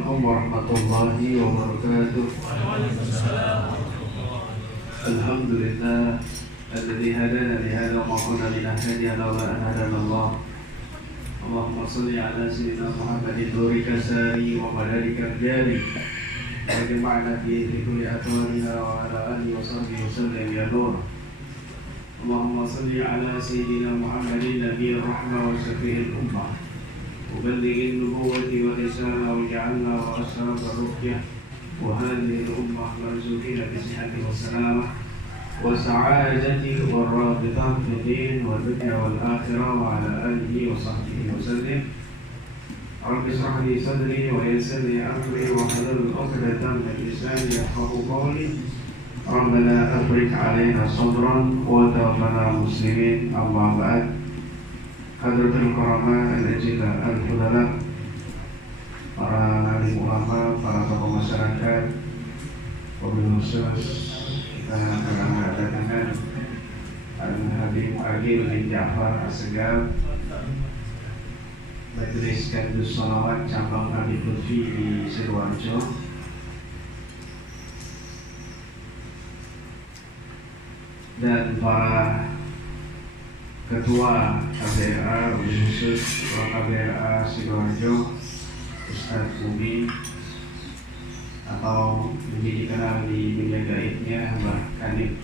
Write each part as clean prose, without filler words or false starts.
Assalamualaikum warahmatullahi wabarakatuh. Alhamdulillah alladzi hadana li hadza wa ma kunna linahtadiya laula an hadana Allah. Allahumma shalli ala sayyidina Muhammadin nurika sari wa madadika jari wa jama'na fi kulli atwarina wa ala alihi wa sahbihi wa sallam ya nur. Allahumma shalli ala sayyidina Muhammadin nabiyir rahmah wa syafi'il ummah مبلغ النبوة والرسالة وجعلنا وأشرف الرقية وهذه الأمة مرزوقين بالصحة والسلامة والسعادة والرابطة في الدين والدنيا والآخرة وعلى آله وصحبه وسلم. رب اشرح لي صدري ويسر لي أمري واحلل عقدة من لساني يفقهوا قولي. ربنا أفرج علينا صبرا وتوفنا مسلمين. أما بعد. Hadratul Karama al-Ajillah al-Fudala, para alim ulama, para tokoh masyarakat, wabil khusus kita kedatangan Al-Habib Agil bin Ja'far As-Segaf, Majelis Kandus Salawat cabang Habib Lutfi di Sidoarjo, dan para Ketua KBRA khusus KBRA Sidoarjo, Ustadz Bumi, atau lebih dikenal di dunia gaibnya Mbah Kanib,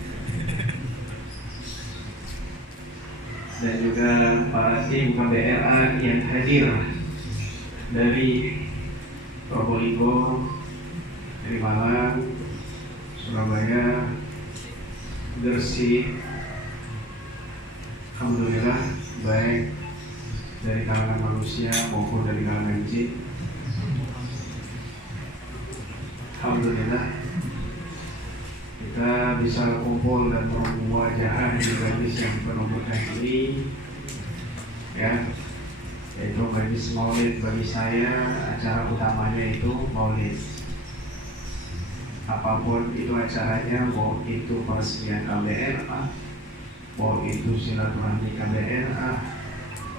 dan juga para tim KBRA yang hadir dari Probolinggo, dari Malang, Surabaya, Gresik. Alhamdulillah, baik dari kalangan manusia maupun dari kalangan jin. Alhamdulillah, kita bisa kumpul dan bermuajah di majlis yang penuh berkah ini, ya, yaitu majlis Maulid. Bagi saya, acara utamanya itu Maulid. Apapun itu acaranya, mau itu peresmian KBRA, mau itu silaturahmi KBRA,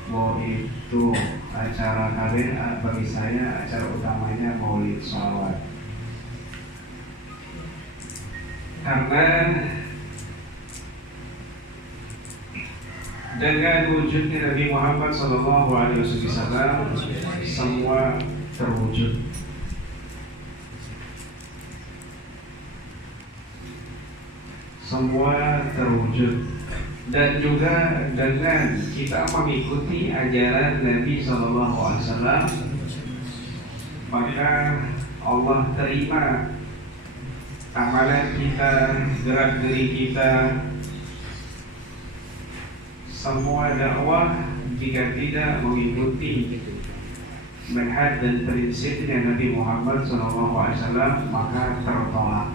mau itu acara KBRA, bagi saya acara utamanya Maulid Shalawat. Karena dengan wujudnya Nabi Muhammad SAW, semua terwujud. Semua terwujud. Dan juga dengan kita mengikuti ajaran Nabi SAW, maka Allah terima amalan kita, gerak-gerik kita. Semua dakwah jika tidak mengikuti manhaj dan prinsipnya Nabi Muhammad SAW, maka tertolak.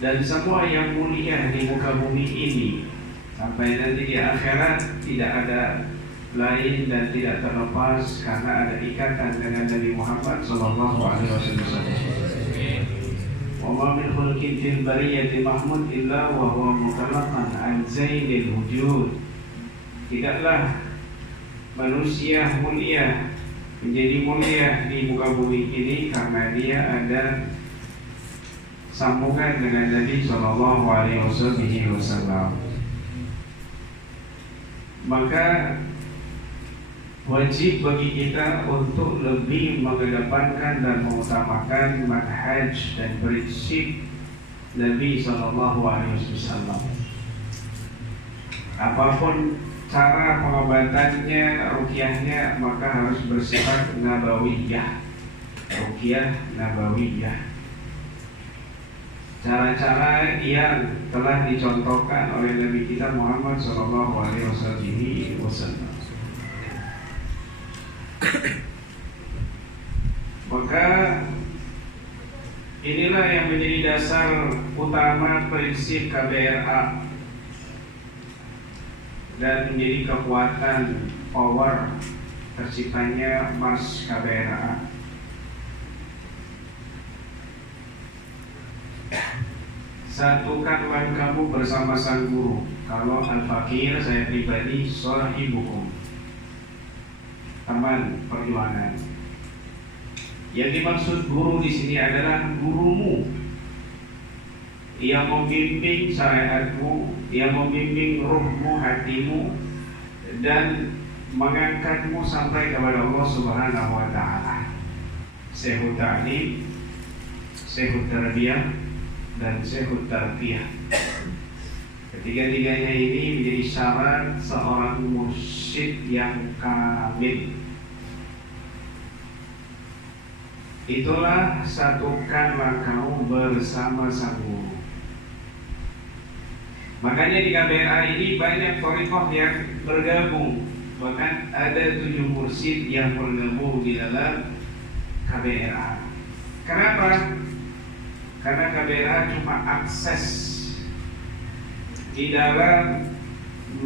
Dan semua yang mulia di muka bumi ini sampai nanti di akhirat tidak ada lain dan tidak terlepas karena ada ikatan dengan Nabi Muhammad SAW. Wa ma min khulqin fil bariyati mahmud illa wa huwa mukallafan an zainil wujud. Tidaklah manusia mulia menjadi mulia di muka bumi ini karena dia ada sambungan dengan Nabi SAW. Maka wajib bagi kita untuk lebih mengedepankan dan mengutamakan manhaj dan prinsip Nabi SAW. Apapun cara pengobatannya, ruqyahnya, maka harus bersifat nabawiyah, ruqyah nabawiyah. Cara-cara yang telah dicontohkan oleh Nabi kita Muhammad SAW. Maka inilah yang menjadi dasar utama prinsip KBRA dan menjadi kekuatan power terciptanya Mas KBRA. Satukanlah kamu bersama sang guru. Kalau al-fakir, saya pribadi sahibukum, teman perjuangan. Yang dimaksud guru di sini adalah gurumu yang membimbing syariatmu, yang membimbing ruhmu, hatimu, dan mengangkatmu sampai kepada Allah Subhanahu wa taala. Syekhut ta'lim, syekhut tarbiyah, dan syekhut tarbiyah. Ketiga-tiganya ini menjadi syarat seorang mursyid yang kamil. Itulah satukanlah kau bersama sang guru. Makanya di KBRA ini banyak thariqah yang bergabung. Bahkan ada 7 mursyid yang bergabung di dalam KBRA. Kenapa? Karena KBRA cuma akses di dalam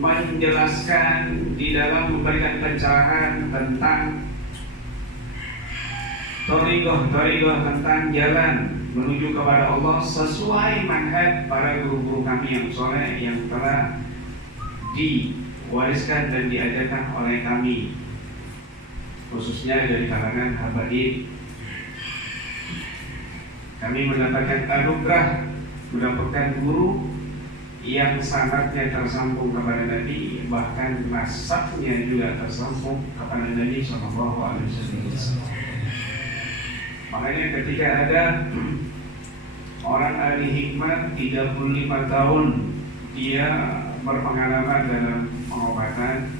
menjelaskan, di dalam memberikan pencerahan tentang thariqah tentang jalan menuju kepada Allah sesuai manhaj para guru-guru kami yang soleh yang telah diwariskan dan diajarkan oleh kami, khususnya dari kalangan habaib. Kami mendapatkan anugerah mendapatkan guru yang sanadnya tersambung kepada Nabi, bahkan nasabnya juga tersambung kepada Nabi Sallallahu Alaihi Wasallam. Makanya ketika ada orang ahli hikmah 35 tahun dia berpengalaman dalam pengobatan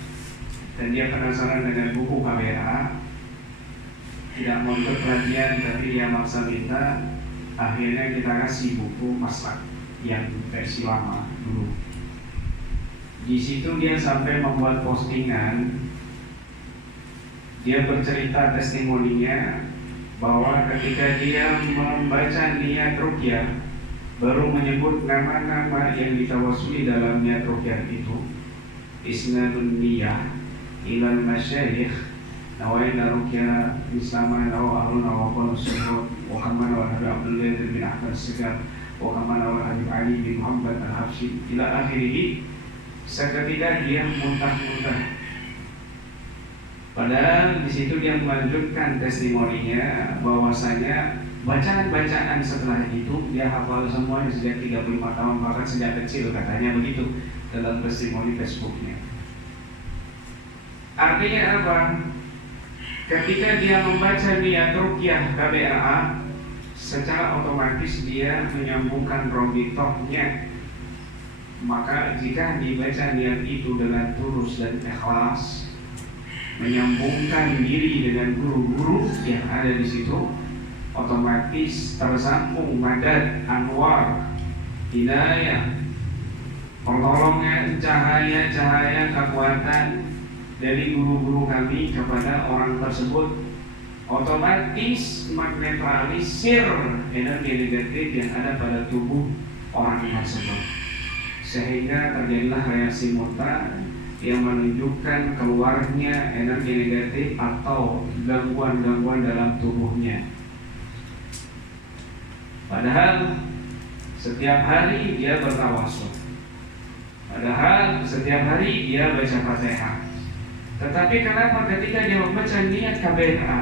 dan dia penasaran dengan buku KBRA, tidak mau ikut pelatihan tapi dia maksa minta, akhirnya kita kasih buku Maslak yang versi lama dulu. Di situ dia sampai membuat postingan, dia bercerita testimoninya bahwa ketika dia membaca niat ruqyah, baru menyebut nama-nama yang ditawasuli dalam niat ruqyah itu, isnadun niyah ilal masyayikh nawaina ruqyah islamana wa ahluna wa qala sunnah wa kamana wa Habib Abdullah bin Ahmad Segar wa kamana wa Habib Ali bin Muhammad Al-Habsyi ila akhirih. Seketika dia muntah-muntah. Padahal di situ dia melanjutkan testimoninya bahwasanya bacaan-bacaan setelah itu dia hafal semuanya sejak 35 tahun, bahkan sejak kecil, katanya begitu dalam testimoni Facebooknya. Artinya apa? Ketika dia membaca niat ruqyah KBRA, secara otomatis dia menyambungkan robitohnya. Maka jika dibaca niat itu dengan tulus dan ikhlas, menyambungkan diri dengan guru-guru yang ada di situ, otomatis tersambung madad, anwar, hidayah, pertolongan, cahaya-cahaya, kekuatan dari guru-guru kami kepada orang tersebut. Otomatis menetralisir energi negatif yang ada pada tubuh orang tersebut, sehingga terjadilah reaksi mutlak yang menunjukkan keluarnya energi negatif atau gangguan-gangguan dalam tubuhnya. Padahal setiap hari dia bertawasul, padahal setiap hari dia baca Fatihah. Tetapi kenapa ketika dia membaca niat KBRA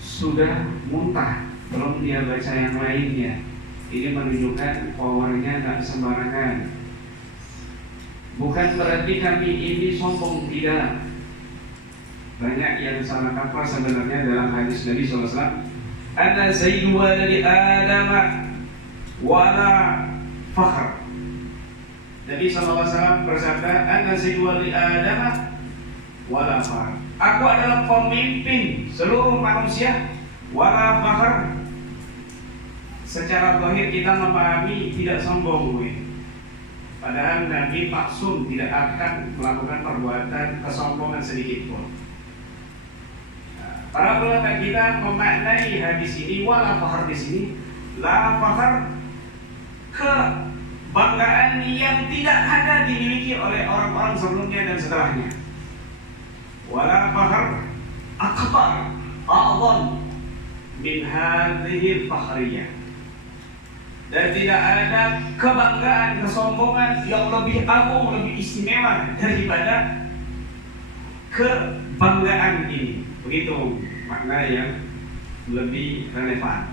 sudah muntah, belum dia baca yang lainnya? Ini menunjukkan powernya tak sembarangan. Bukan berarti kami ini sombong, tidak. Banyak yang salah kaprah sebenarnya dalam hadis Nabi SAW. Ana sayyidu waladi Adam wala fakhr. Nabi SAW bersabda, Ana sayyidu waladi Adam wala fakhr. Aku adalah pemimpin seluruh manusia wala fakhr. Secara zahir kita memahami tidak sombong gue. Padahal Nabi maksum tidak akan melakukan perbuatan kesombongan sedikit pun. Para ulama kita memaknai hadis ini wala fakhar di sini, la fakhar, kebanggaan yang tidak ada dimiliki oleh orang-orang sebelumnya dan setelahnya. Wala fakhar akbar a'zam min hadhihi fakhriyah. Dan tidak ada kebanggaan, kesombongan yang lebih agung, lebih istimewa daripada kebanggaan ini. Begitu makna yang lebih relevan.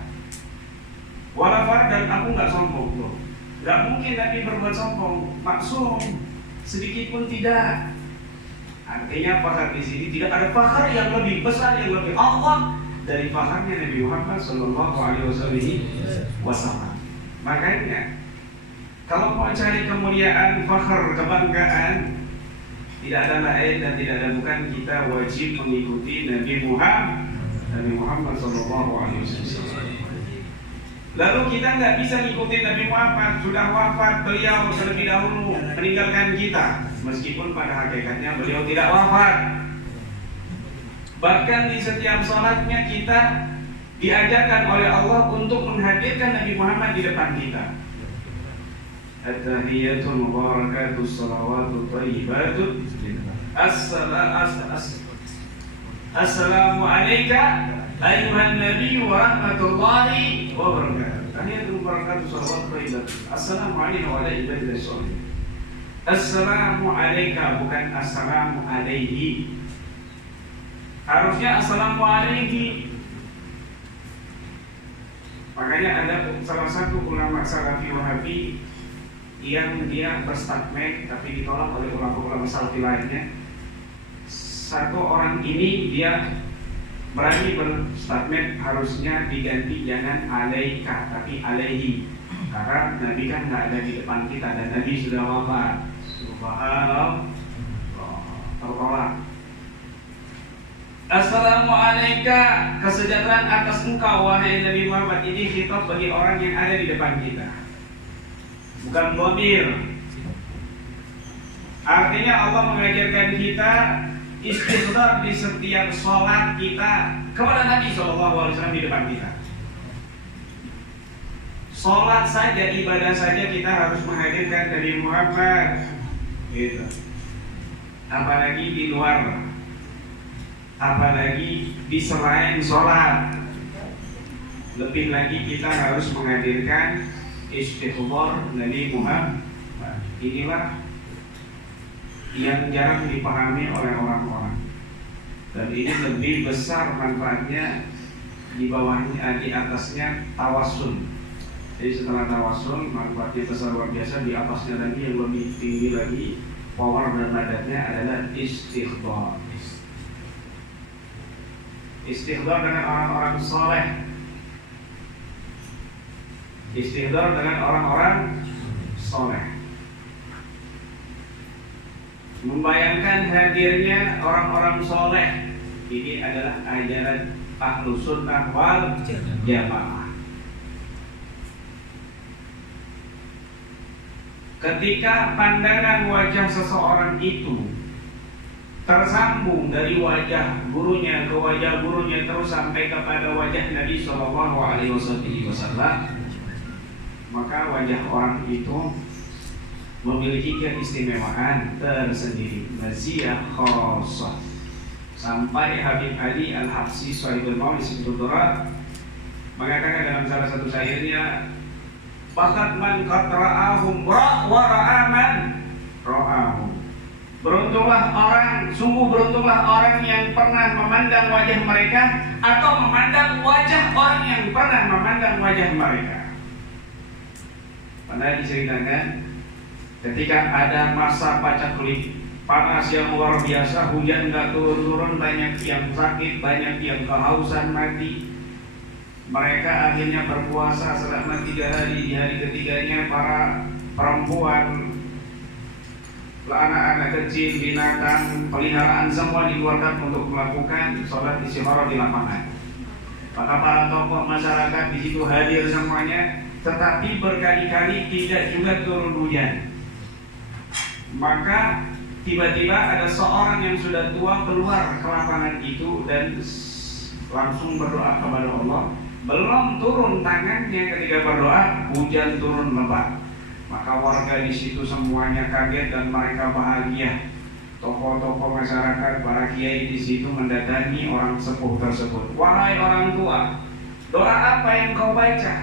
Wala dan aku nggak sombong loh. Nggak mungkin Nabi berbuat sombong, maksum sedikit pun tidak. Artinya fakar di sini tidak ada fakar yang lebih besar, yang lebih Allah dari fakarnya Nabi Muhammad Sallallahu Alaihi Wasallam. Makanya kalau mau cari kemuliaan, fakar, kebanggaan, tidak ada lain dan tidak ada bukan, kita wajib mengikuti Nabi Muhammad Sallallahu Alaihi Wasallam. Lalu kita nggak bisa ngikutin Nabi Muhammad, sudah wafat beliau terlebih dahulu meninggalkan kita, meskipun pada hakikatnya beliau tidak wafat. Bahkan di setiap sholatnya kita diajarkan oleh Allah untuk menghadirkan Nabi Muhammad di depan kita. At-tahiyatul mubarakatus salawatut thayyibatut Assalamu alayka ayuhan nabi wa rahmatullahi wa barakatuh. Tahiyatul mubarakatus salawatut thayyibatut Assalamu alayka wa ala ibadillah sholihin. Assalamu alayka, bukan assalamu alaihi. Harusnya assalamu alaihi. Makanya ada salah satu ulama salafi wahabi yang dia berstatement tapi ditolak oleh ulama-ulama salafi lainnya. Satu orang ini dia berani berstatement harusnya diganti jangan alaika tapi alaihi, karena Nabi kan nggak ada di depan kita dan Nabi sudah wafat. Subhanallah, tertolak. Assalamu alayka, kesejahteraan atas engkau wahai Nabi Muhammad. Ini khitab bagi orang yang ada di depan kita, bukan dhamir. Artinya Allah mengajarkan kita istighdar di setiap sholat kita kepada Nabi SAW di depan kita. Sholat saja, ibadah saja kita harus menghadirkan Nabi Muhammad gitu. Apalagi di luar, apalagi di selain sholat. Lebih lagi kita harus menghadirkan istighdar Nabi Muhammad. Inilah yang jarang dipahami oleh orang-orang, dan ini lebih besar manfaatnya di bawahnya, di atasnya tawasul. Jadi setelah tawasul manfaatnya besar luar biasa, di atasnya lagi yang lebih tinggi lagi power dan badatnya adalah istighdar. Istighdar dengan orang-orang soleh, istighdar dengan orang-orang soleh, membayangkan hadirnya orang-orang soleh. Ini adalah ajaran Ahlus Sunnah wal Jamaah. Ketika pandangan wajah seseorang itu tersambung dari wajah gurunya ke wajah gurunya terus sampai kepada wajah Nabi Shallallahu Alaihi Wasallam, maka wajah orang itu memiliki keistimewaan tersendiri, maziyah khassah. Sampai Habib Ali Al-Habsyi Shahibul Maulid Sibuturat mengatakan dalam salah satu syairnya, "Faqad man qad ra'ahum wa ra'aman ra'ahum." Beruntunglah orang, sungguh beruntunglah orang yang pernah memandang wajah mereka atau memandang wajah orang yang pernah memandang wajah mereka. Pernah diceritakan ketika ada masa paceklik, panas yang luar biasa, hujan nggak turun-turun, banyak yang sakit, banyak yang kehausan mati. Mereka akhirnya berpuasa selama 3 hari. Di hari ketiganya para perempuan, anak-anak kecil, binatang, peliharaan semua dikeluarkan untuk melakukan sholat istikharah di lapangan. Maka para tokoh masyarakat di situ hadir semuanya, tetapi berkali-kali tidak juga turun hujan. Maka tiba-tiba ada seorang yang sudah tua keluar ke lapangan itu dan langsung berdoa kepada Allah. Belum turun tangannya ketika berdoa, hujan turun lebat. Maka warga di situ semuanya kaget dan mereka bahagia. Tokoh-tokoh masyarakat, para kiai di situ mendatangi orang sepuh tersebut. Wahai orang tua, doa apa yang kau baca?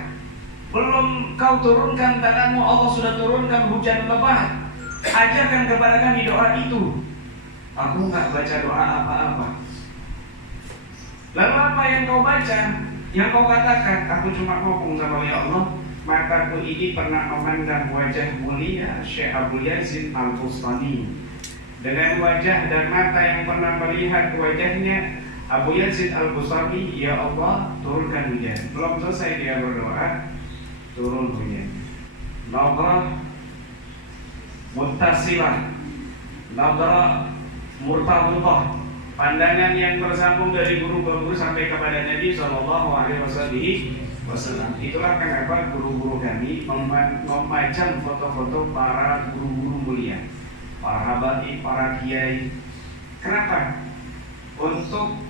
Belum kau turunkan tanganmu, Allah sudah turunkan hujan lebat. Ajarkan kepada kami doa itu. Aku nggak baca doa apa-apa. Lalu apa yang kau baca? Yang kau katakan, aku cuma ngomong sama ya Allah, mataku ini pernah memandang wajah mulia Syekh Abu Yazid Al-Bustami. Dengan wajah dan mata yang pernah melihat wajahnya Abu Yazid Al-Bustami, ya Allah turunkan hujan. Belum selesai dia berdoa, turun hujan. Nadrah muttasilah, nadrah murtabutah, pandangan yang bersambung dari guru ke guru sampai kepada Nabi Sallallahu Alaihi Wasallam. Itulah kenapa guru-guru kami memajang foto-foto para guru-guru mulia, para habaib, para kiai. Kenapa? Untuk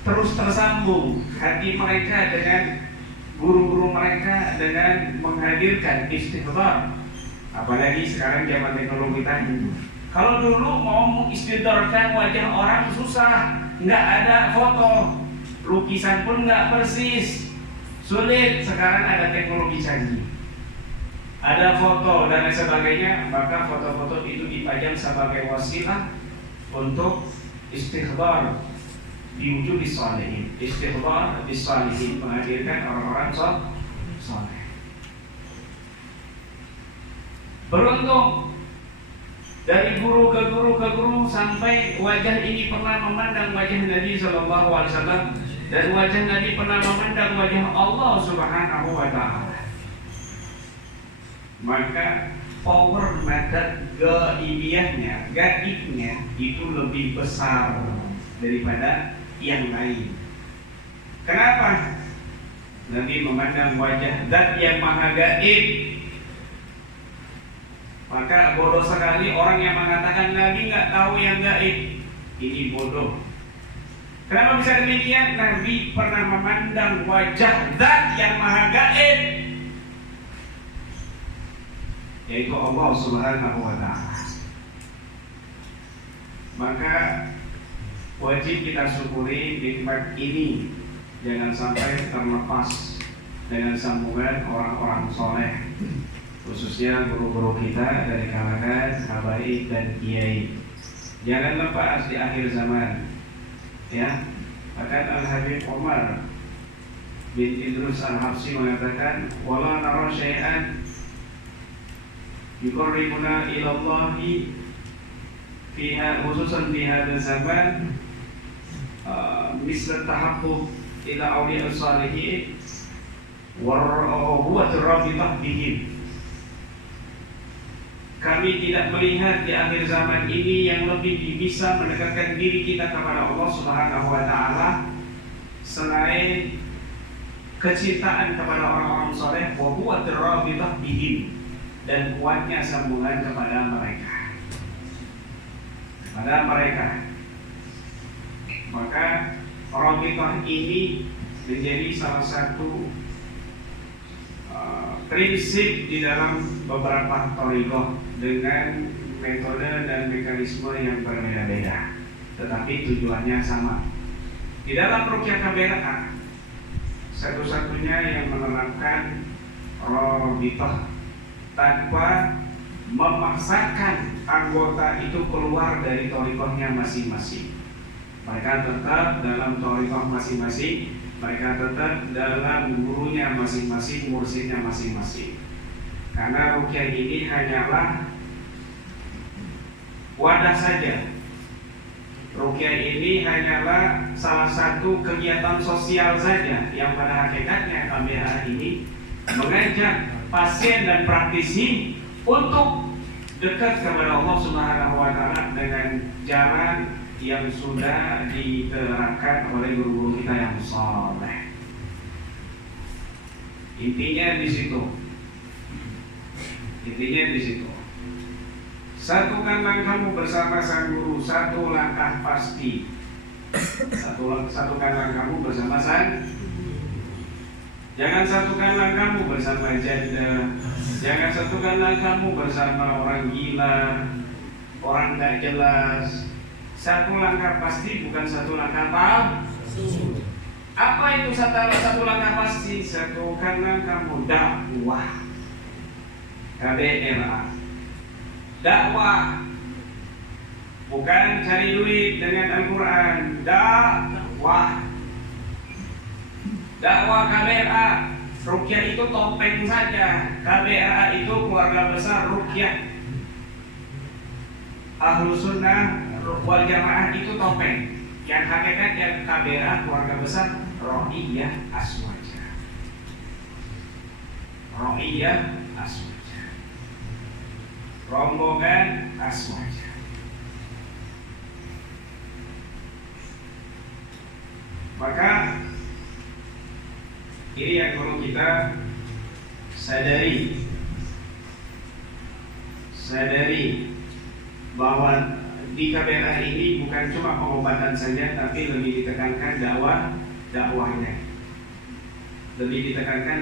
terus tersambung hati mereka dengan guru-guru mereka, dengan menghadirkan istighfar. Apalagi sekarang zaman teknologi tadi. Kalau dulu mau mengistighfarkan wajah orang susah, nggak ada foto, lukisan pun nggak persis, sulit. Sekarang ada teknologi canggih, ada foto dan lain sebagainya, maka foto-foto itu dipajang sebagai wasilah untuk istighfar diwujud disalihin, istighfar disalihin, menghadirkan orang-orang saleh. Beruntung dari guru ke guru ke guru sampai wajah ini pernah memandang wajah Nabi Sallallahu Alaihi Wasallam, dan wajah Nabi pernah memandang wajah Allah Subhanahu Wa Taala. Maka power mata gaibiyahnya itu lebih besar daripada yang lain. Kenapa? Nabi memandang wajah Zat yang maha gaib. Maka bodoh sekali orang yang mengatakan Nabi nggak tahu yang gaib. Ini bodoh. Kenapa bisa demikian? Nabi pernah memandang wajah Zat yang maha gaib, yaitu Allah Subhanahu Wa Taala. Maka wajib kita syukuri nikmat ini, jangan sampai terlepas dengan sambungan orang-orang soleh, khususnya guru-guru kita dari kalangan habaib dan kiai. Jangan lepas di akhir zaman, ya. Bahkan Al-Habib Umar bin Idrus Al-Habsyi mengatakan, wala nara syai'an yuqarribuna ila Allahi fiha, khususan di hadha zaman, misal tahaqqub ila awliya as-salihin wa huwa rabitah bihim. Kami tidak melihat di akhir zaman ini yang lebih bisa mendekatkan diri kita kepada Allah Subhanahu Wa Taala selain kecintaan kepada orang-orang saleh, wa huwa rabitah bihim, dan kuatnya sambungan kepada mereka. Maka rabitah ini menjadi salah satu prinsip di dalam beberapa thariqah dengan metode dan mekanisme yang berbeda-beda, tetapi tujuannya sama. Di dalam ruqyah kabelah, satu-satunya yang menerapkan rabitah tanpa memaksakan anggota itu keluar dari thariqahnya masing-masing. Mereka tetap dalam thariqah masing-masing, mereka tetap dalam gurunya masing-masing, mursyidnya masing-masing. Karena ruqyah ini hanyalah wadah saja. Ruqyah ini hanyalah salah satu kegiatan sosial saja, yang pada hakikatnya KBH ini mengajak pasien dan praktisi untuk dekat kepada Allah Subhanahu Wa Taala dengan jalan yang sudah diterapkan oleh guru-guru kita yang saleh. Intinya di situ. Satukan langkahmu bersama sang guru, satu langkah pasti. Satukan langkahmu bersama sang. Jangan satukan langkahmu bersama janda. Jangan satukan langkahmu bersama orang gila, orang tak jelas. Satu langkah pasti, bukan satu langkah palsu. Apa itu satu langkah pasti? Satukan langkahmu dakwah. KBLA. Dakwah. Bukan cari duit dengan Al-Quran. Dakwah. Dakwah KBRA, Ruqyah itu topeng saja. KBRA itu keluarga besar Ruqyah. Ahlus Sunnah wal Jamaah itu topeng. Yang hakikat yang KBRA keluarga besar Ro'iyah Aswaja. Ro'iyah Aswaja, rombongan Aswaja. Maka ini yang perlu kita sadari bahwa di KBRA ini bukan cuma pengobatan saja, tapi lebih ditekankan dakwahnya. Lebih ditekankan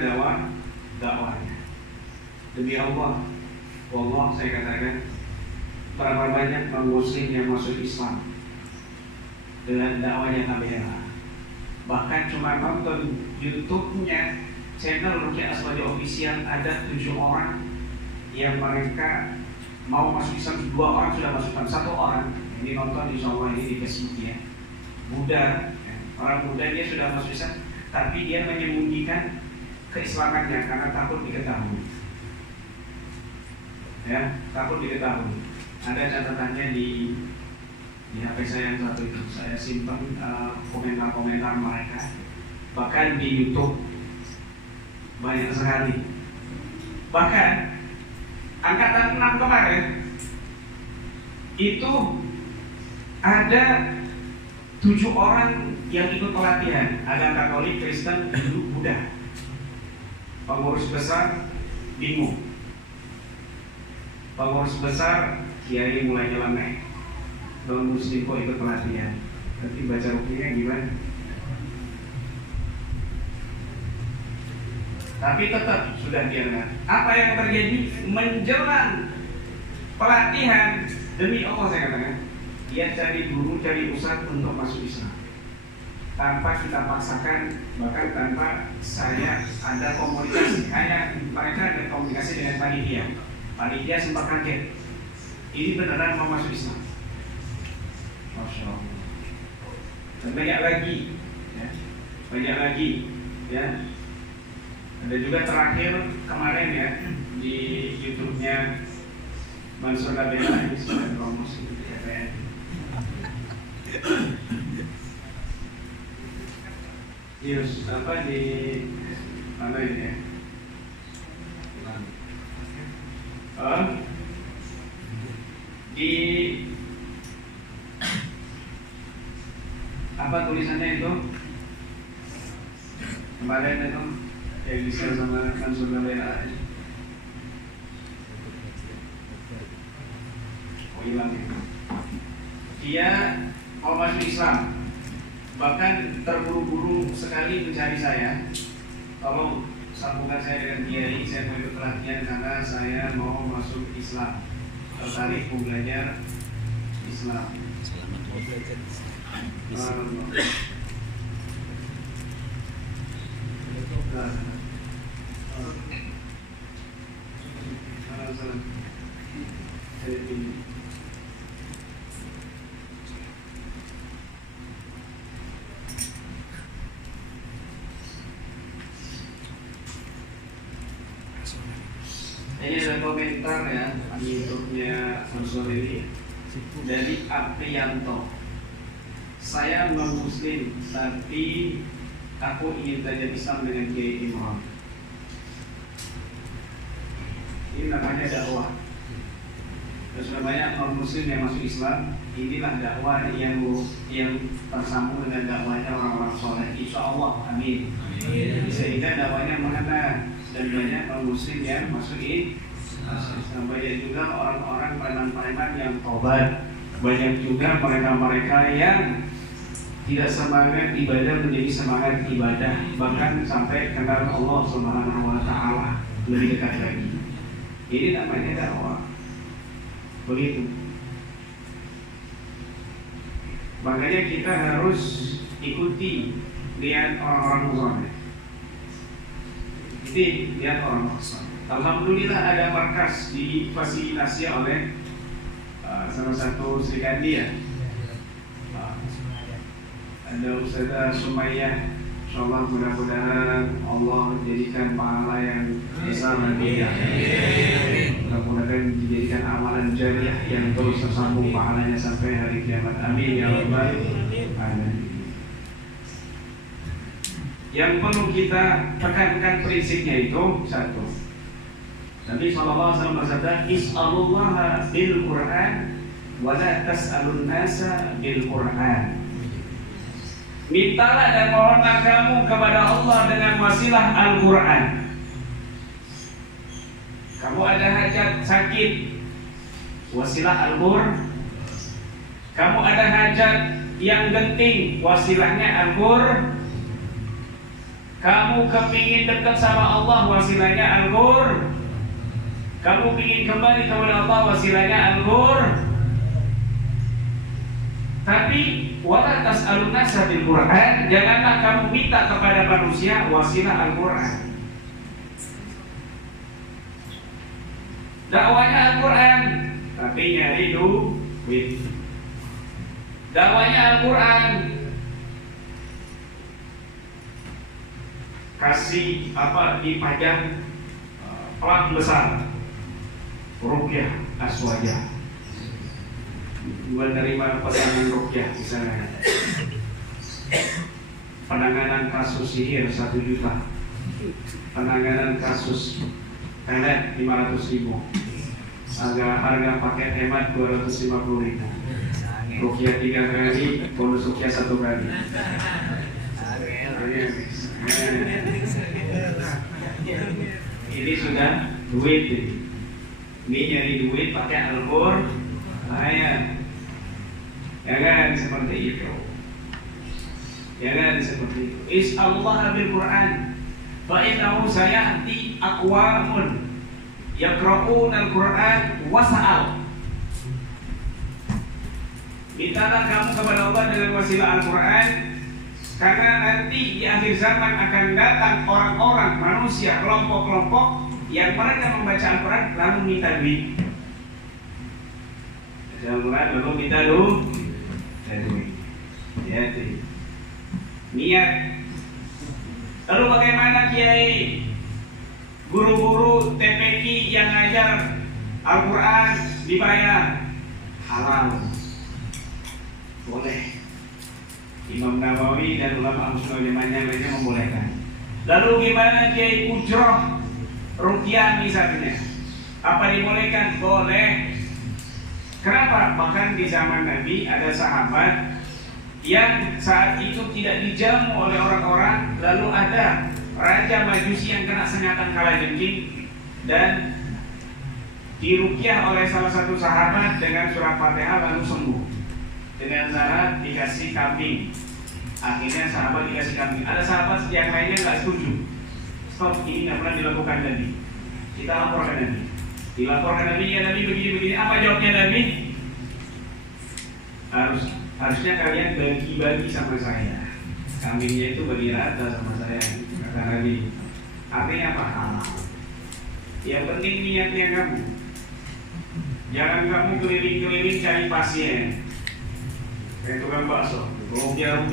dakwahnya. Demi Allah, saya katakan, berapa banyak non muslim yang masuk Islam dengan dakwahnya KBRA. Bahkan cuma nonton YouTube-nya channel Ruqyah Aswaja Official ada 7 orang yang mereka mau masuk Islam, 2 orang sudah masuk Islam, 1 orang ini nonton insya Allah ini di Facebook ya. Buddha, orang Buddha dia sudah masuk Islam, tapi dia menyembunyikan keislamannya karena takut diketahui. Ya, takut diketahui. Ada catatannya di HP saya yang satu itu, saya simpan komentar-komentar mereka. Bahkan di YouTube banyak sekali. Bahkan angkatan 6 kemarin itu ada 7 orang yang ikut pelatihan. Ada Katolik, Kristen, Hindu, Buddha. Pengurus besar bingung. Pengurus besar kiai mulai nyeleneh. Non muslim kok ikut pelatihan. Tapi baca ruqyahnya gimana? Tapi tetap sudah diangkat. Apa yang terjadi menjelang pelatihan, demi Allah saya katakan, dia cari guru, cari ustaz untuk masuk Islam tanpa kita paksakan, bahkan tanpa saya ada komunikasi. Hanya mereka ada komunikasi dengan panitia. Panitia sempat kaget, ini beneran mau masuk Islam. Masya Allah. Dan banyak lagi ya. Ada juga terakhir kemarin ya di YouTube-nya Mansur Kabela ini sudah promosi ya. Yus apa di mana ini ya? Di apa tulisannya itu? Kemarin itu yang bisa sama Mansur Kabela. Oh hilang itu. Dia mau masuk Islam, bahkan terburu-buru sekali mencari saya. Tolong sambungkan saya dengan kiai, saya mau ikut pelatihan karena saya mau masuk Islam, tertarik mau belajar Islam. Selamat mau belajar Islam. Ini ada komentar ya di YouTube-nya Mansur ini dari Aprianto. Saya non-muslim tapi aku ingin belajar Islam dengan Kiai Imran. Ini namanya dakwah. Dan sudah banyak non-muslim yang masuk Islam. Inilah dakwah yang tersambung dengan dakwahnya orang-orang soleh. Insya Allah, amin. Sehingga dakwahnya mengena dan banyak non-muslim yang masuk Islam. Banyak juga orang-orang preman-preman yang tobat. Banyak juga mereka-mereka yang tidak semangat ibadah menjadi semangat ibadah, bahkan sampai kenal Allah Subhanahu wa Ta'ala lebih dekat lagi. Ini namanya dakwah. Begitu. Makanya kita harus ikuti lihat orang-orang soleh. Jadi lihat orang soleh. Alhamdulillah ada markas difasilitasi oleh salah satu Sri Kandi ya. Ada Ustazah Sumayyah Insyaallah mudah-mudahan Allah jadikan pahala yang besar nanti ya. Mudah-mudahan dijadikan amalan jariah yang terus tersambung pahalanya sampai hari kiamat. Amin ya rabbal alamin. Yang perlu kita tekankan prinsipnya itu satu. Nabi SAW bersabda, "Is'alullaha bil Qur'an wa la tas'alun nasa bil Qur'an." Mintalah dan mohonlah kamu kepada Allah dengan wasilah Al-Quran. Kamu ada hajat sakit, wasilah Al-Quran. Kamu ada hajat yang genting, wasilahnya Al-Quran. Kamu kepingin dekat sama Allah, wasilahnya Al-Quran. Kamu ingin kembali kepada Allah, wasilahnya Al-Quran. Tapi wala tas'alun nasa bil Qur'an, janganlah kamu minta kepada manusia wasilah Al-Quran. Dakwanya Al-Quran, tapi nyari duit. Dakwanya Al-Quran, kasih dipajang pelang besar, ruqyah aswajah, menerima pesanan ruqyah misalnya, penanganan kasus sihir 1 juta, penanganan kasus pelet 500.000, harga paket hemat 250.000, ruqyah 3 kali, bonus ruqyah 1 kali. Ini sudah duit ini. Ini nyari duit pakai Al-Qur'an, ya kan seperti itu. Ya kan seperti itu. Is'alullah bil Qur'an, fa innahu sayati aqwamun yaqra'un al-Qur'an wasa'al. Mintalah kamu kepada Allah dengan wasilah Al-Quran, karena nanti di akhir zaman akan datang orang-orang, manusia, kelompok-kelompok yang mereka membaca Al-Quran lalu minta duit. Baca Al-Quran lalu minta duit. Ya, niat. Lalu bagaimana kiai, guru-guru TPQ yang ngajar Al-Quran dibayar? Halal, boleh. Imam Nawawi dan ulama Ahlussunnah wal Jamaah yang lainnya membolehkan. Lalu gimana kiai ujroh ruqyah misalnya? Apa dibolehkan? Boleh. Kenapa? Bahkan di zaman Nabi ada sahabat yang saat itu tidak dijamu oleh orang-orang, lalu ada raja Majusi yang kena sengatan kalajengking dan diruqyah oleh salah satu sahabat dengan surat Fatihah lalu sembuh. Dengan syarat dikasih kambing. Akhirnya sahabat dikasih kambing. Ada sahabat yang lainnya nggak setuju. Stop, ini nggak pernah dilakukan Nabi. Kita laporkan Nabi. Dilaporkan Nabi, ya Nabi begini-begini. Apa jawabnya Nabi? Harusnya kalian bagi-bagi sama saya. Kambingnya itu bagi rata sama saya, kata Nabi. Artinya apa? Halal. Yang penting niatnya kamu. Jangan kamu keliling-keliling cari pasien. Kayak tukang bakso, rupiah.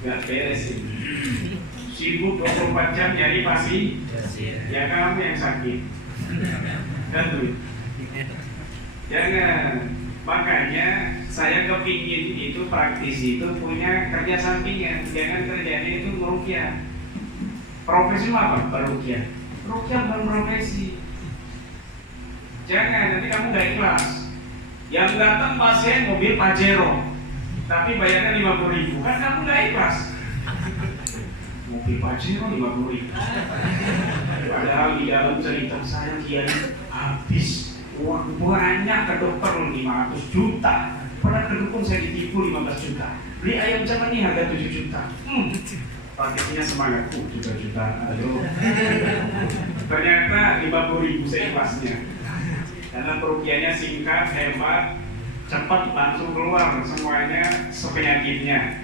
Gak beres ini. Sibuk 24 jam nyari pasien, ya kamu yang sakit. Dan duit. Jangan. Makanya saya kepingin itu praktisi itu punya kerja sampingan. Jangan kerjanya itu meruqyah. Profesi apa? Beruqyah. Ruqyah bukan profesi. Jangan, nanti kamu gak ikhlas. Yang datang pasien mobil Pajero, tapi bayarnya 50.000, kan kamu gak ikhlas. Mobil Pajero 50.000. Padahal di dalam cerita saya kiai habis uang banyak ke dokter 500 juta. Pernah ke dukun saya ditipu 15 juta. Beli ayam zaman ini harga 7 juta. Paketnya semangat, juta-juta. Aduh. Ternyata 50.000 saya ikhlasnya. Karena perukiannya singkat, hebat, cepat, langsung keluar semuanya sepenyakitnya.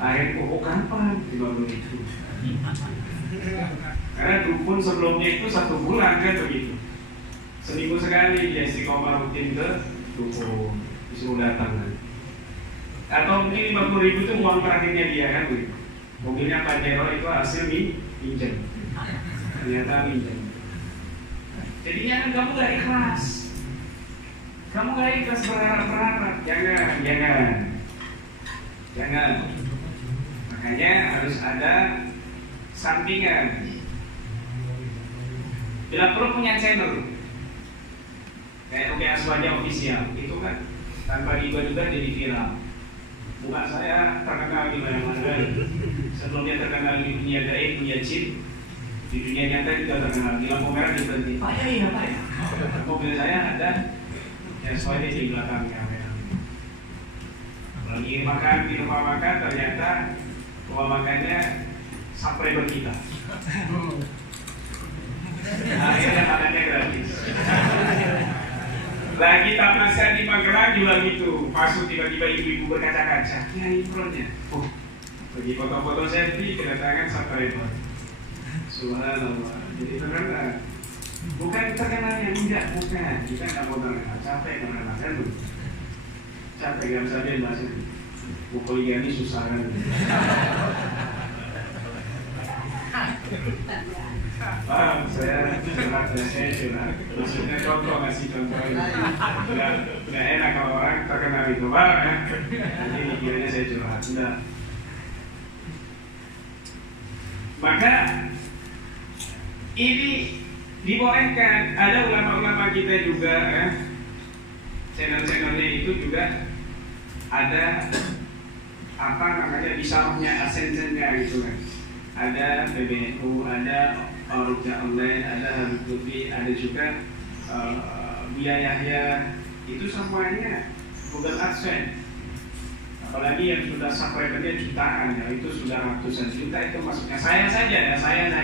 Akhirnya kapan 50.000? Karena dukun sebelumnya itu 1 bulan kan begitu. Seminggu sekali dia istiqomah rutin ke dukun, disuruh datang kan. Atau mungkin 50.000 itu uang terakhirnya dia kan begitu. Mobilnya Pajero itu hasil minjem. Ternyata minjem. Jadinya kan kamu gak ikhlas. Kamu gak ikhlas berharap-berharap. Jangan. Makanya harus ada sampingan. Bila perlu punya channel kayak Oke Aswaja Official, itu kan tanpa dibuat-buat jadi viral. Muka saya terkenal di mana-mana. Sebelumnya terkenal di dunia gaib, punya chip. Di dunia nyata juga terkenal. Di lampu merah diberhenti. Pak ya. Mobil saya ada Aswaja di belakang kamera. Lagi makan di rumah makan, ternyata rumah makannya subscriber kita. Akhirnya makannya gratis. Lagi tamasya di Magelang juga gitu. Masuk tiba-tiba ibu-ibu berkaca-kaca. Kiai Imronnya. Bagi foto-foto selfie kedatangan subscriber. Subhanallah. Jadi terkenal. Bukan terkenal yang enggak, bukan. Kita nggak mau terkenal. Capek terkenal kan tuh. Capek gak bisa bebas. Poligami susah kan. Saya curhat. Maksudnya contoh, ngasih contoh. Nggak enak kalau orang terkenal itu ya. Jadi kiranya saya curhat. Sudah. Maka ini dibolehkan. Ada ulama-ulama kita juga channel-channelnya itu juga ada apa namanya bisarohnya, AdSense-nya gitu kan. Ada PBNU, ada Ruqyah Online, ada Habib Lutfi, ada juga Buya Yahya. Itu semuanya Google AdSense. Apalagi yang sudah subscribernya jutaan, ya itu sudah ratusan juta. Itu maksudnya saya saja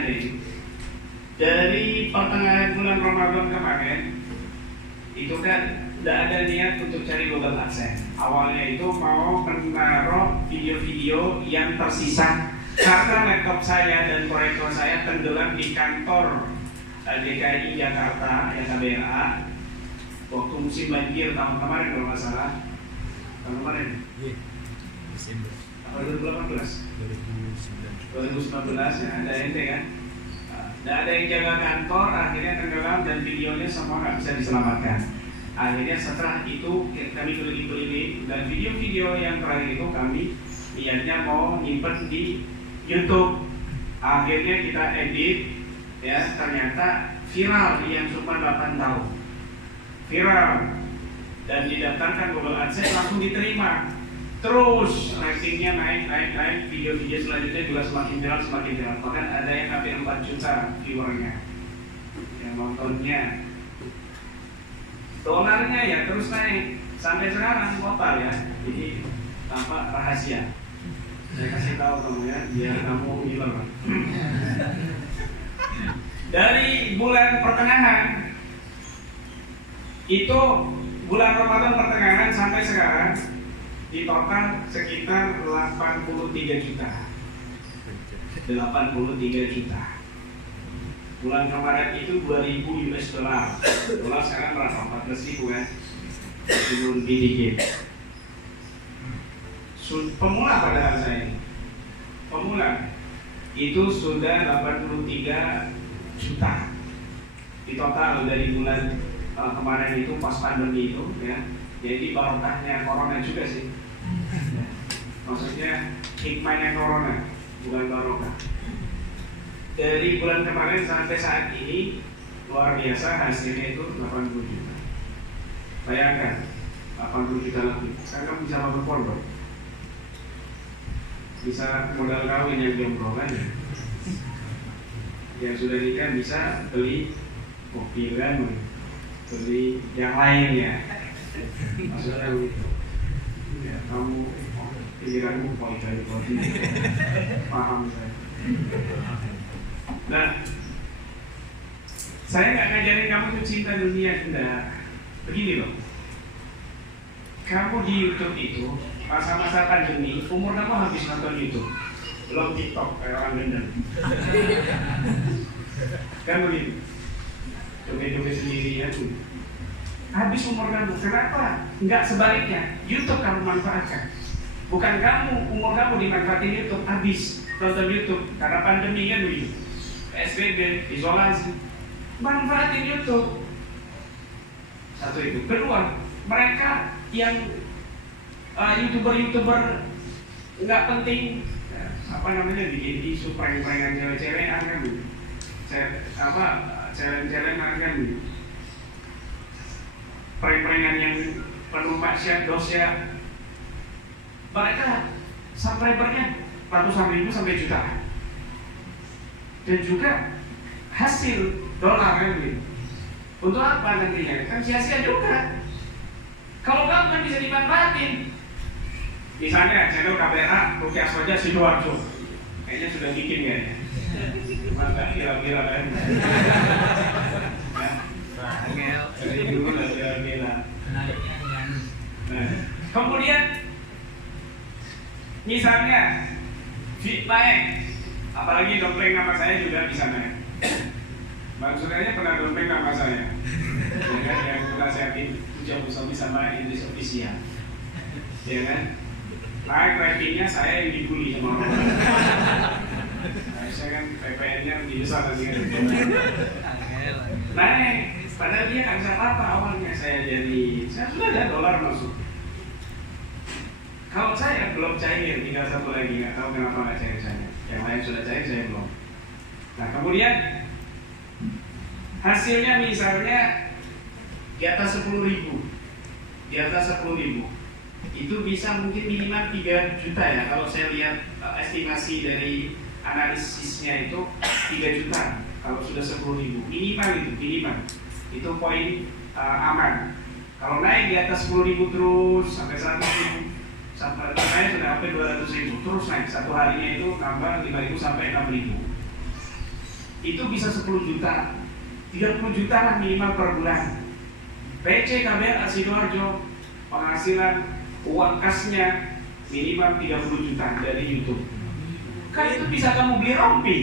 ini. Dari pertengahan bulan Ramadan kemarin itu kan udah ada niat untuk cari Google AdSense. Awalnya itu mau menaruh video-video yang tersisa karena laptop saya dan proyektor saya tenggelam di kantor DKI Jakarta, KBRA, waktu musim banjir tahun kemarin kalau nggak salah. Tahun kemarin? Iya, Desember. Apa 2018? 2019 ya, ada ente kan? Tidak ada yang jaga kantor, akhirnya tenggelam dan videonya semua nggak bisa diselamatkan. Akhirnya setelah itu kami keliling-keliling dan video-video yang terakhir itu kami niatnya mau nyimpen di YouTube. Akhirnya kita edit, ya ternyata viral yang cuma 8 tahun. Viral dan didaftarkan Google AdSense langsung diterima. Terus ratingnya naik, video-video selanjutnya juga semakin viral. Bahkan ada yang hampir 4 juta viewernya yang nontonnya. Dolarnya ya terus naik sampai sekarang total ya. Jadi tanpa rahasia. Saya kasih tahu kamu ya, biar kamu ngiler. Dari bulan pertengahan itu bulan Ramadan pertengahan sampai sekarang di total sekitar 83 juta. 83 juta. Bulan kemarin itu 2.000 US dollar. Dolar sekarang berapa? 14.000 kan? Turun dikit. Pemula padahal saya. Pemula itu sudah 83 juta. Di total dari bulan kemarin itu pas pandemi itu ya. Jadi barokahnya corona juga sih. Maksudnya hikmahnya corona, bukan barokah. Dari bulan kemarin sampai saat ini luar biasa hasilnya itu 80 juta. Bayangkan 80 juta lebih. Sekarang bisa bangun pondok, bisa modal kawin yang jomblo kan? Yang sudah nikah bisa beli mobil kan, beli yang lainnya. Maksudnya begitu. Ya, kamu pikiranmu politik, paham saya. Nah, saya nggak ngajarin kamu tuh cinta dunia, enggak. Begini loh, kamu di YouTube itu masa-masa pandemi, umur kamu habis nonton YouTube, belum TikTok kayak orang gendeng. Kan begitu, joget-joget sendirinya tuh. Habis umur kamu, kenapa? Enggak sebaliknya, YouTube kamu manfaatkan. Bukan umur kamu dimanfaatin YouTube, habis tonton YouTube karena pandemi kan begitu. PSBB, isolasi, manfaatin YouTube. Satu itu. Kedua, mereka yang youtuber nggak penting, apa namanya, bikin isu prank-prankan cewek-cewekan kan gitu. Challenge-challengean kan gitu. Prank-prankan yang penuh maksiat, dosa. Mereka subscribernya ratusan ribu sampai jutaan. Dan juga hasil dolar kan gitu. Untuk apa nantinya? Kan sia-sia juga. Kalau kamu kan bisa dimanfaatin. Misalnya channel KBRA, Ruki Aswaja, Sidoarjo. Kayaknya sudah bikin ya. Cuma nggak viral-viral kan. Dari dulu lah viral-viral. Nah, kemudian misalnya naik, apalagi dompleng nama saya juga bisa naik. Bang Suryanya pernah dompleng nama saya, yang menasihatin Puja Musomi sama Idris Official, ya kan? Naik rankingnya saya yang dibully sama orang. Saya kan PPN-nya lebih besar tadi kan. Naik, padahal dia nggak bisa apa awalnya. Saya sudah ada dolar masuk. Kalau saya belum cair, tinggal satu lagi, nggak tahu kenapa nggak cair saya. Yang lain sudah cair, saya belum. Nah kemudian hasilnya misalnya di atas 10.000, itu bisa mungkin minimal 3 juta ya. Kalau saya lihat estimasi dari analisisnya itu 3 juta. Kalau sudah 10.000 minimal itu poin aman. Kalau naik di atas 10.000 terus sampai 100.000, sampai saya sudah sampai 200.000 terus naik, satu harinya itu nambah 5.000 sampai 6.000. Itu bisa 10 juta. 30 juta lah minimal per bulan. PC KBRA Sidoarjo penghasilan uang kasnya minimal 30 juta dari YouTube. Kan itu bisa kamu beli rompi.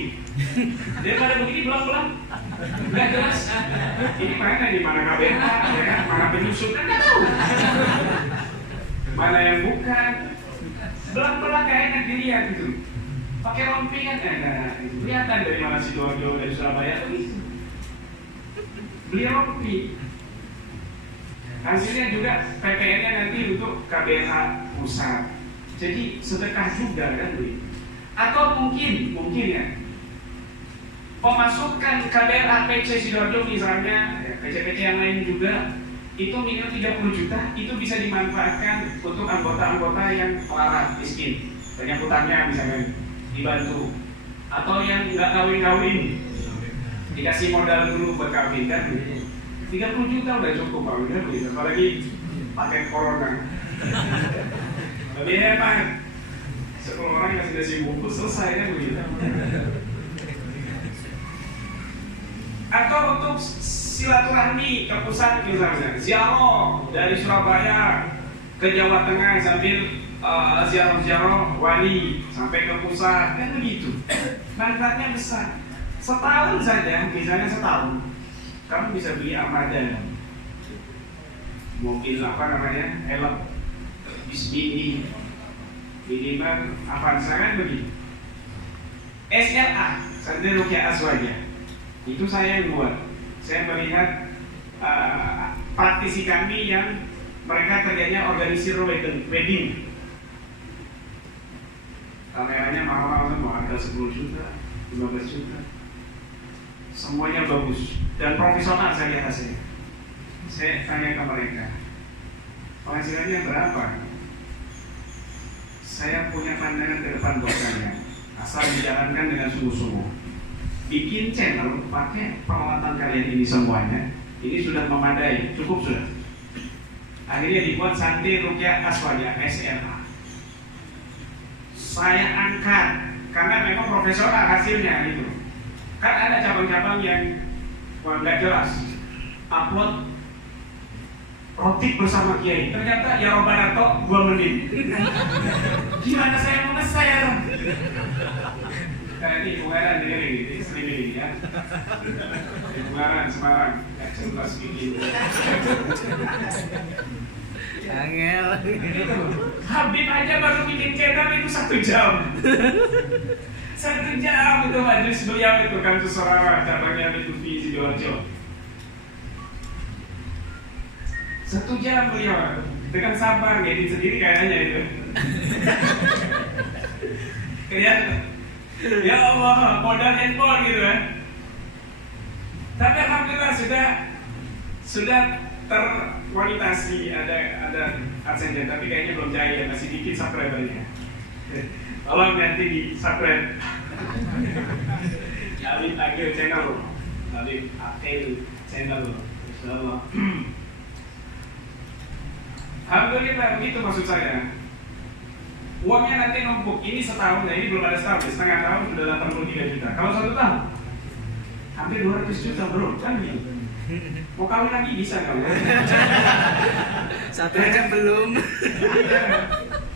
Daripada begini belang-belang nggak jelas. Ini mana KBRA, ya, mana penyusup kan nggak tahu. Mana yang bukan. Belang-belang gak enak dilihat gitu. Pakai rompi kan enak. Kelihatan dari mana Sidoarjo, dari Surabaya begitu. Beli rompi. Hasilnya juga PPN-nya nanti untuk KBRA pusat. Jadi sedekah juga kan Bu. Atau mungkin ya pemasukan KBRA PC Sidoarjo misalnya, PC-PC yang lain juga itu minimal 30 juta, itu bisa dimanfaatkan untuk anggota-anggota yang melarat, miskin, banyak hutangnya misalnya, dibantu. Atau yang nggak kawin-kawin, dikasih modal dulu buat kawin kan. 30 juta udah cukup Pak, udah begitu. Apalagi pakai corona. Lebih hemat. 10 orang yang kasih bungkus selesai kan begitu. Atau untuk silaturahmi ke pusat misalnya, ziarah dari Surabaya ke Jawa Tengah sambil ziarah wali sampai ke pusat kan begitu. Manfaatnya besar. Setahun saja, misalnya setahun, kamu bisa beli armada, mobil helm bis mini, minimal Avanza kan begitu. SLA, Santri Ruqyah Aswaja, itu saya yang buat. Saya melihat praktisi kami yang mereka kerjanya organisir wedding. Kameranya mahal-mahal semua, harga 10 juta, 15 juta. Semuanya bagus dan profesional saya lihat hasilnya. Saya tanya ke mereka, penghasilannya berapa? Saya punya pandangan ke depan buat kalian, asal dijalankan dengan sungguh-sungguh. Bikin channel, pakai peralatan kalian ini semuanya, ini sudah memadai, cukup sudah. Akhirnya dibuat Santri Ruqyah Aswaja SLA. Saya angkat karena memang profesional hasilnya itu. Kan ada cabang-cabang yang nggak jelas, upload rotik bersama kiai, ternyata ya Robbana tok 2 menit. Gimana saya mau nge-share? Ini Bungaran dengerin ini, streaming ini ya. Bungaran Semarang, nggak jelas gitu. Angel. Habib aja baru bikin channel itu 1 jam. 1 jam itu majelis beliau itu kan Susorara cabangnya itu di Sidoarjo. 1 jam beliau dengan sabar ngedit sendiri kayaknya itu. Kelihatan. Ya Allah, modal handphone gitu kan. Tapi alhamdulillah sudah terkualitasi, ada adsense, tapi kayaknya belum cair, masih dikit subscribernya. Tolong nanti di subscribe. Alif Akil channel, Alif Akil channel, Insyaallah. Alhamdulillah begitu maksud saya. Uangnya nanti numpuk, ini setahun, ini belum ada setahun, setengah tahun sudah 83 juta. Kalau 1 tahun, hampir 200 juta bro, kan gitu. Mau kawin lagi bisa nggak? Satu aja belum.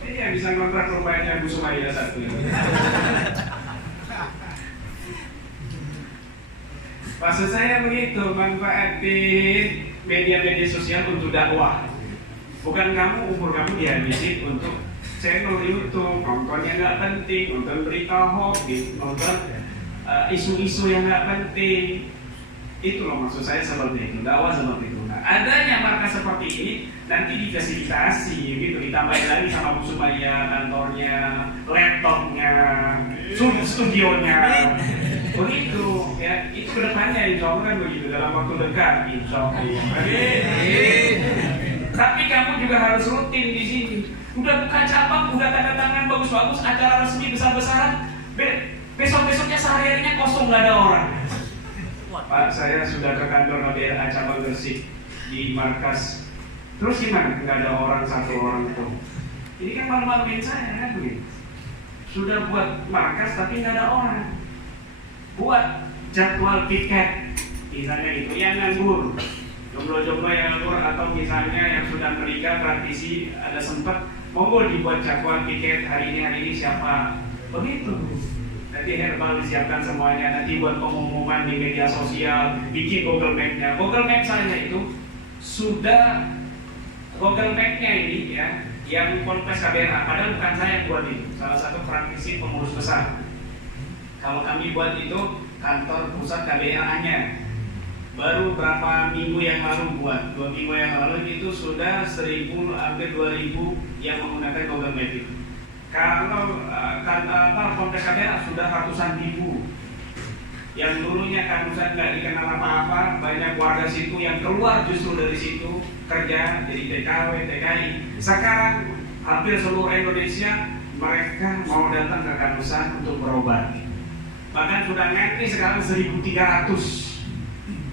Iya bisa kontrak rumahnya Bu Sumaya 1. Maksud saya begitu, manfaatin media-media sosial untuk dakwah. Bukan umur kamu dihabisin untuk channel YouTube, nontonnya nggak penting, nonton berita hoax, nonton isu-isu yang nggak penting. Itu loh maksud saya seperti itu, dakwah seperti itu. Nah, adanya markas seperti ini nanti difasilitasi gitu, ditambahin lagi sama Bu Sumaya, kantornya, laptopnya, studionya, begitu ya. Itu kedepannya insya Allah kan begitu, dalam waktu dekat insya Allah. Tapi kamu juga harus rutin di sini. Udah buka cabang, udah tanda tangan bagus-bagus, acara resmi besar-besaran, besok-besoknya sehari-harinya kosong, nggak ada orang. Pak, saya sudah ke kantor KBRA cabang Gresik di markas. Terus gimana? Nggak ada orang, 1 orang pun. Ini kan malu-maluin saya kan begitu. Sudah buat markas tapi nggak ada orang. Buat jadwal piket, misalnya gitu, yang nganggur, jomblo-jomblo yang nganggur, atau misalnya yang sudah menikah praktisi ada sempat, monggo dibuat jadwal piket hari ini siapa, begitu. Nanti herbal disiapkan semuanya, nanti buat pengumuman di media sosial, bikin Google Map-nya. Google Map saya itu sudah Google Map-nya ini ya, yang Ponpes KBRA, padahal bukan saya yang buat itu, salah satu praktisi pengurus besar. Kalau kami buat itu kantor pusat KBRA-nya. Baru berapa minggu yang lalu buat, 2 minggu yang lalu itu sudah 1.000 hampir 2.000 yang menggunakan Google Map itu. Kalau Ponpes KBRA sudah ratusan ribu. Yang dulunya Kanusan nggak dikenal apa-apa, banyak warga situ yang keluar justru dari situ kerja jadi TKW, TKI. Sekarang hampir seluruh Indonesia mereka mau datang ke Kanusan untuk berobat. Bahkan sudah ngantri sekarang 1.300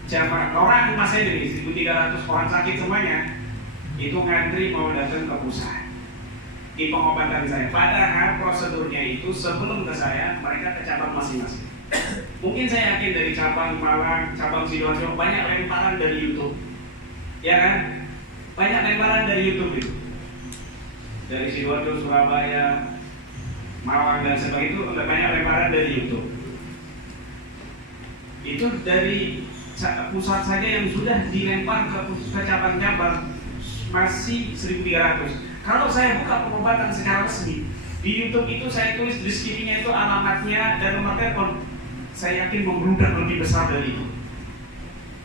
jamaah orang masih jadi 1.300 orang sakit semuanya itu ngantri mau datang ke pusat di pengobatan saya. Padahal prosedurnya itu sebelum ke saya mereka ke cabang masing-masing. Mungkin saya yakin dari cabang Malang, cabang Sidoarjo banyak lemparan dari YouTube, ya kan? Banyak lemparan dari YouTube itu. Dari Sidoarjo, Surabaya, Malang dan sebagainya itu banyak lemparan dari YouTube. Itu dari pusat saja yang sudah dilempar ke cabang-cabang masih 1.300. Kalau saya buka pengobatan secara resmi di YouTube itu saya tulis deskripsinya itu alamatnya dan nomor telepon, saya yakin membludak lebih besar dari itu.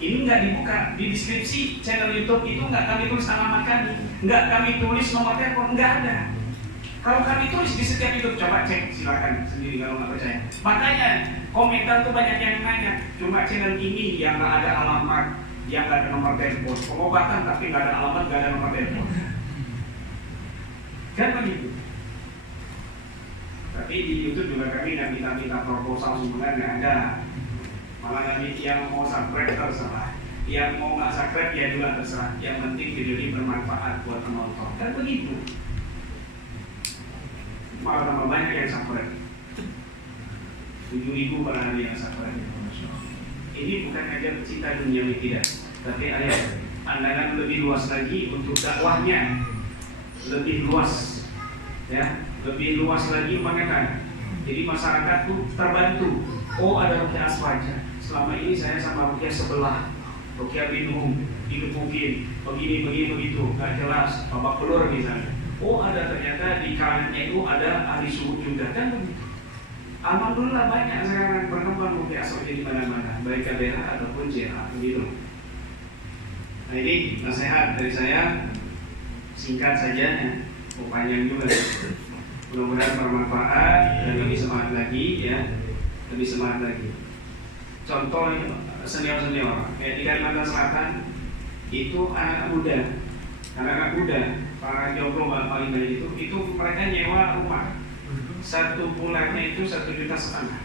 Ini nggak dibuka di deskripsi channel YouTube itu, nggak kami tulis alamat kami, nggak kami tulis nomor telepon, nggak ada. Kalau kami tulis di setiap YouTube, coba cek silakan sendiri kalau nggak percaya. Makanya komentar tuh banyak yang nanya, cuma channel ini yang nggak ada alamat, yang nggak ada nomor telepon, pengobatan tapi nggak ada alamat, nggak ada nomor telepon. Kan begitu. Tapi di YouTube juga kami nggak minta proposal sumbangan, nggak ada. Malah kami yang mau subscribe terserah, yang mau nggak subscribe ya juga terserah. Yang penting video ini bermanfaat buat penonton. Kan begitu. Malah tambah banyak yang subscribe. 7.000 per hari yang subscribe. Ini bukan aja pecinta dunia ini tidak, tapi ada pandangan lebih luas lagi untuk dakwahnya, lebih luas, ya, lebih luas lagi mengenai. Jadi masyarakat tuh terbantu. Oh ada Ruqyah Aswaja. Selama ini saya sama Ruqyah sebelah, Ruqyah Binhum. digebukin, begini begitu, nggak jelas, babak belur misalnya. Oh ada ternyata di kanan NU ada ahli suhu juga kan begitu. Alhamdulillah banyak sekarang berkembang multi asal di mana-mana, baik KBH ataupun JH begitu. Nah ini nasihat dari saya, singkat saja ya, panjang juga. Mudah-mudahan bermanfaat dan lebih semangat lagi ya, lebih semangat lagi. Contoh senior-senior kayak di Kalimantan Selatan itu anak-anak muda, para jomblo paling banyak itu mereka nyewa rumah. Satu bulannya itu 1,5 juta.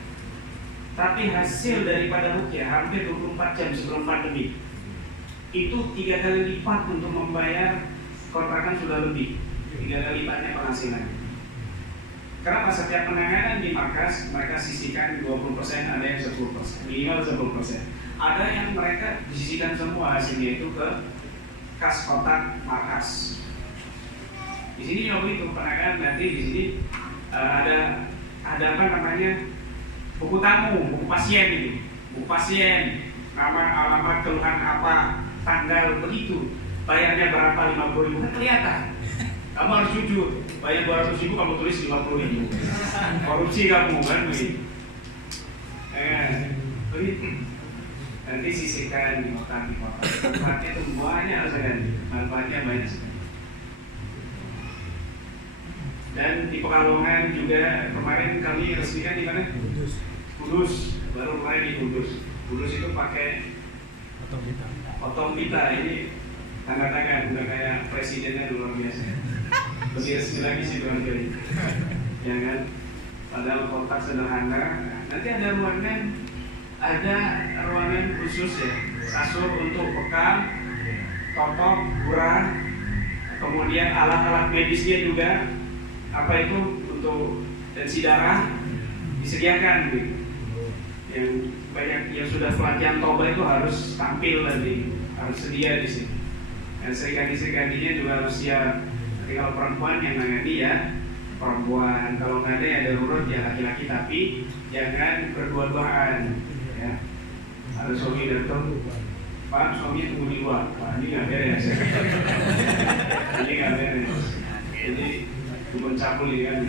Tapi hasil daripada rukyah hampir 24 jam sebelum pandemi itu 3 kali lipat untuk membayar kontrakan sudah lebih 3 kali lipatnya penghasilan. Kenapa? Setiap penanganan di markas mereka sisihkan 20%, ada yang 10%, minimal 10%. Ada yang mereka disisihkan semua hasilnya itu ke kas kotak markas. Di sini juga begitu, penanganan nanti di sini ada apa namanya, buku tamu, buku pasien gitu, buku pasien, nama, alamat, keluhan apa, tanggal begitu, bayarnya berapa, 50.000 kan kelihatan. Kamu harus jujur, bayar 200.000 kamu tulis 50.000. Korupsi kamu kan begitu. Begitu. Nanti sisihkan di kotak. Manfaatnya itu banyak sekali, manfaatnya banyak sekali. Dan di Pekalongan juga kemarin kami resmikan di mana? Kudus. Baru mulai di Kudus. Kudus itu pakai potong pita. Ini tanda tangan, udah kayak presidennya luar biasa. Lebih resmi lagi sih barangkali. Ya kan? Padahal kotak sederhana. Nanti ada ruangan khusus ya. Kasur untuk bekal, totok, gurah, kemudian alat-alat medisnya juga. Apa itu untuk tensi darah disediakan gitu. Yang banyak yang sudah pelatihan toba itu harus tampil nanti, harus sedia di sini. Dan serikandi-serikandinya juga harus siap. Nanti kalau perempuan yang nangani ya perempuan, kalau nggak ada ya darurat ya laki-laki, tapi jangan berdua-duaan ya. Harus suami datang, Pak suami tunggu di luar, Pak ini nggak beres. Ini nggak beres. Jadi bukan cabul ya kan.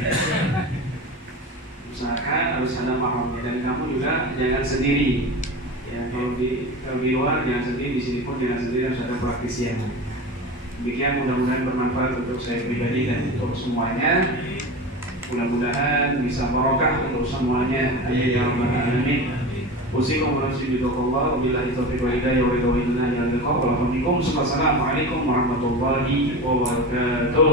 Usahakan harus ada mahramnya, dan kamu juga jangan sendiri. Ya kalau di luar jangan sendiri, di sini pun jangan sendiri, harus ada praktisian. Demikian, mudah-mudahan bermanfaat untuk saya pribadi dan untuk semuanya. Mudah-mudahan bisa barokah untuk semuanya. Amin ya rabbal alamin. Usikum wa nafsi bidzikrillah wa billahi taufiq wa hidayah wa ridha wa inna lillahi wa inna ilaihi raji'un. Assalamualaikum warahmatullahi wabarakatuh.